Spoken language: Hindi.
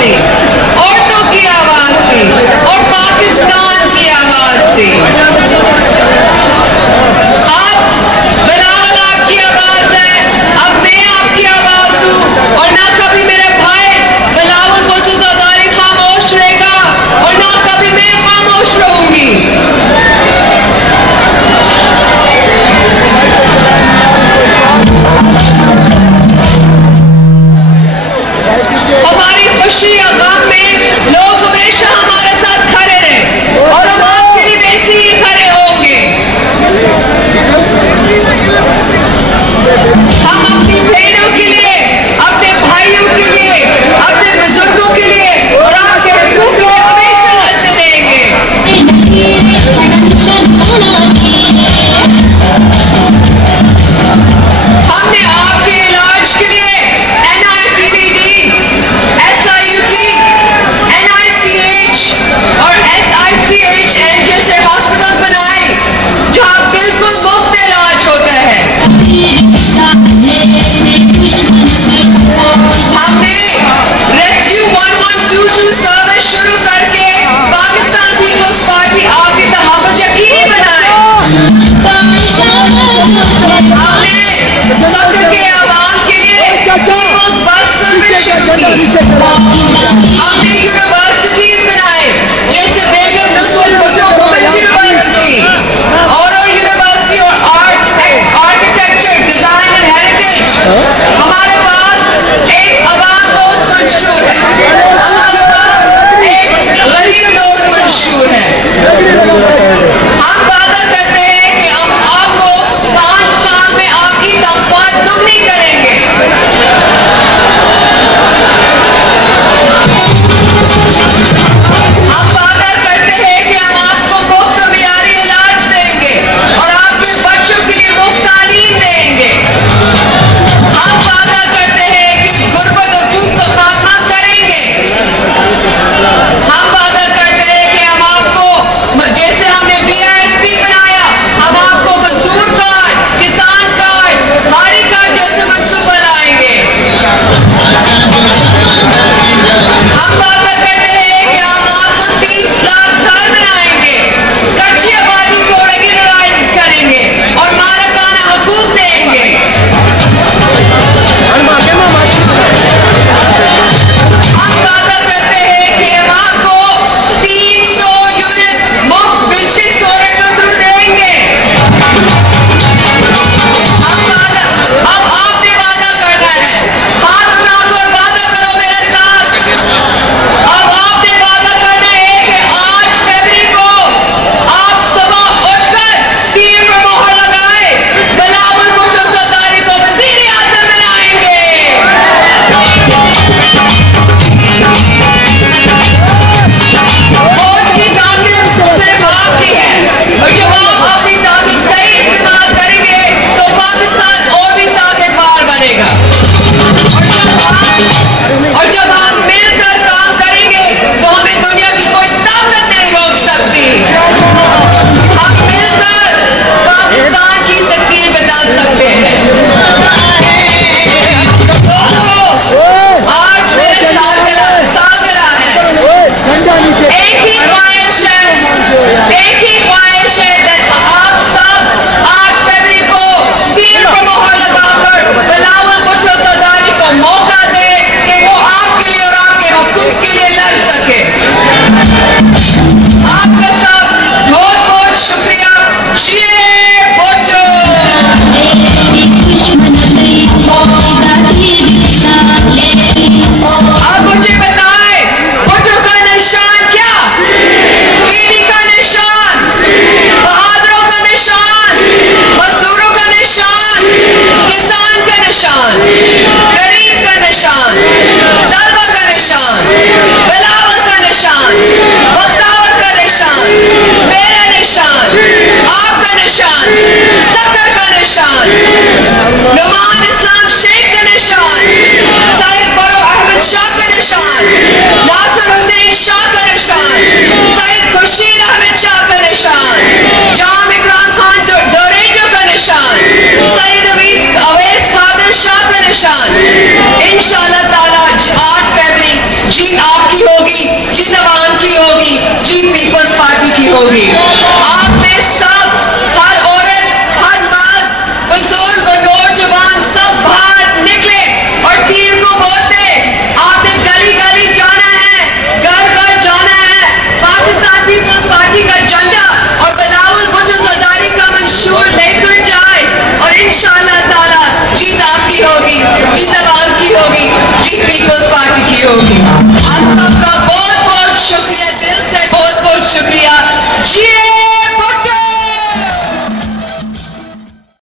थी, औरतों की आवाज थी और पाकिस्तान की आवाज थी। अब बिलावल आपकी आवाज है, अब मैं आपकी आवाज हूँ, और ना कभी मेरे भाई बिलावल मुजज़्ज़ादारी खामोश रहेगा और ना कभी मैं खामोश रहूंगी। हमारी खुशी या गम में लोग हमेशा हमारे साथ खड़े रहे और हम आपके लिए वैसे ही खड़े होंगे। हम अपनी बहनों के लिए, अपने भाइयों के लिए, अपने बुजुर्गों के लिए और आपके हकूक के लिए हमेशा लड़ते रहेंगे। हमने आपके इलाज के लिए NICDD, SIUT, NICH और SICHN जैसे हॉस्पिटल्स बनाए जहां बिल्कुल मुफ्त इलाज होता है। हमने रेस्क्यू 1122 सर्विस शुरू करके पाकिस्तान पीपल्स पार्टी आपके तहफ़्फ़ुज़ यकीनी बनाए। हमने सदर के आवाम के लिए पीपल्स बस सर्विस शुरू की। हमने यूनिवर्सिटीज बनाए जैसे बेगम नुसरत भुट्टो वुमेन्स यूनिवर्सिटी, और यूनिवर्सिटी और आर्किटेक्चर, डिजाइन एंड हेरिटेज। हमारे पास एक अवाम दोस्त मंशूर है, हमारे पास एक गरीब दोस्त मंशूर है। हम वादा करते हैं कि हम आपको 5 साल में आपकी तनख्वाह दुगनी करेंगे। हम वादा करते हैं कि हम आपको मुफ्त मियारी इलाज देंगे और आपके बच्चों के लिए मुफ्त तालीम देंगे। हम वादा करते हैं कि गुर्बत हकूक का खात्मा करेंगे। हम वादा करते हैं कि हम आपको, जैसे हमने BISP जी पीपल्स पार्टी की होगी।